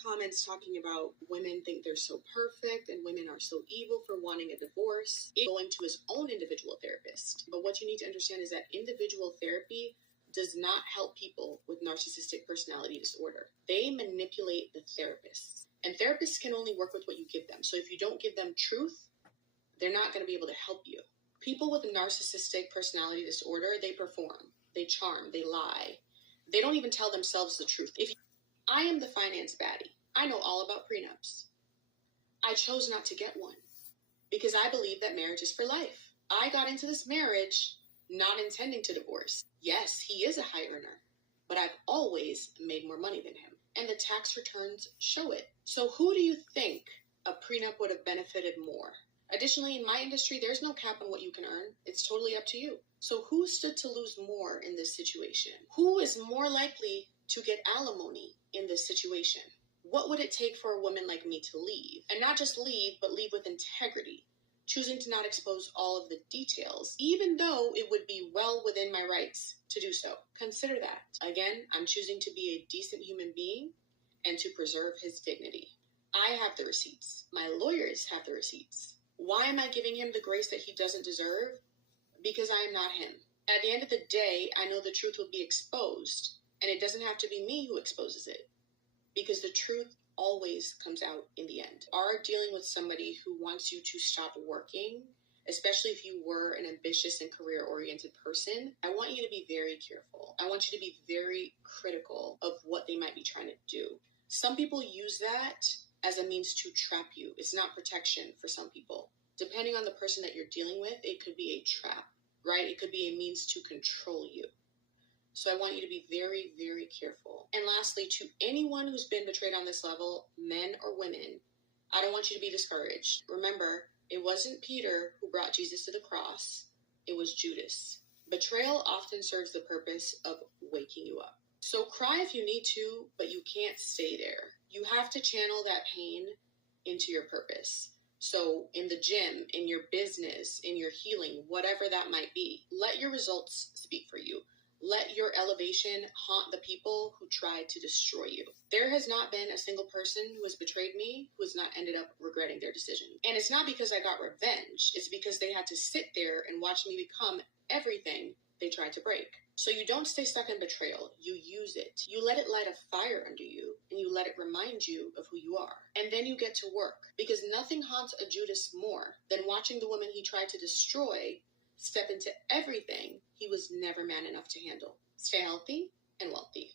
Comments talking about women think they're so perfect and women are so evil for wanting a divorce. It's going to his own individual therapist. But what you need to understand is that individual therapy does not help people with narcissistic personality disorder. They manipulate the therapists. And therapists can only work with what you give them. So if you don't give them truth, they're not going to be able to help you. People with a narcissistic personality disorder, they perform, they charm, they lie. They don't even tell themselves the truth. I am the finance baddie. I know all about prenups. I chose not to get one because I believe that marriage is for life. I got into this marriage not intending to divorce. Yes, he is a high earner, but I've always made more money than him. And the tax returns show it. So who do you think a prenup would have benefited more? Additionally, in my industry, there's no cap on what you can earn. It's totally up to you. So who stood to lose more in this situation? Who is more likely to get alimony in this situation? What would it take for a woman like me to leave? And not just leave, but leave with integrity, choosing to not expose all of the details, even though it would be well within my rights to do so. Consider that. Again, I'm choosing to be a decent human being and to preserve his dignity. I have the receipts. My lawyers have the receipts. Why am I giving him the grace that he doesn't deserve? Because I am not him. At the end of the day, I know the truth will be exposed, and it doesn't have to be me who exposes it, because the truth always comes out in the end. Are dealing with somebody who wants you to stop working, especially if you were an ambitious and career-oriented person, I want you to be very careful. I want you to be very critical of what they might be trying to do. Some people use that as a means to trap you. It's not protection for some people. Depending on the person that you're dealing with, it could be a trap, right? It could be a means to control you. So I want you to be very, very careful. And lastly, to anyone who's been betrayed on this level, men or women, I don't want you to be discouraged. Remember, it wasn't Peter who brought Jesus to the cross. It was Judas. Betrayal often serves the purpose of waking you up. So cry if you need to, but you can't stay there. You have to channel that pain into your purpose. So in the gym, in your business, in your healing, whatever that might be, let your results speak for you. Let your elevation haunt the people who tried to destroy you. There has not been a single person who has betrayed me who has not ended up regretting their decision. And it's not because I got revenge. It's because they had to sit there and watch me become everything they tried to break. So you don't stay stuck in betrayal. You use it. You let it light a fire under you, and you let it remind you of who you are. And then you get to work, because nothing haunts a Judas more than watching the woman he tried to destroy step into everything he was never man enough to handle. Stay healthy and wealthy.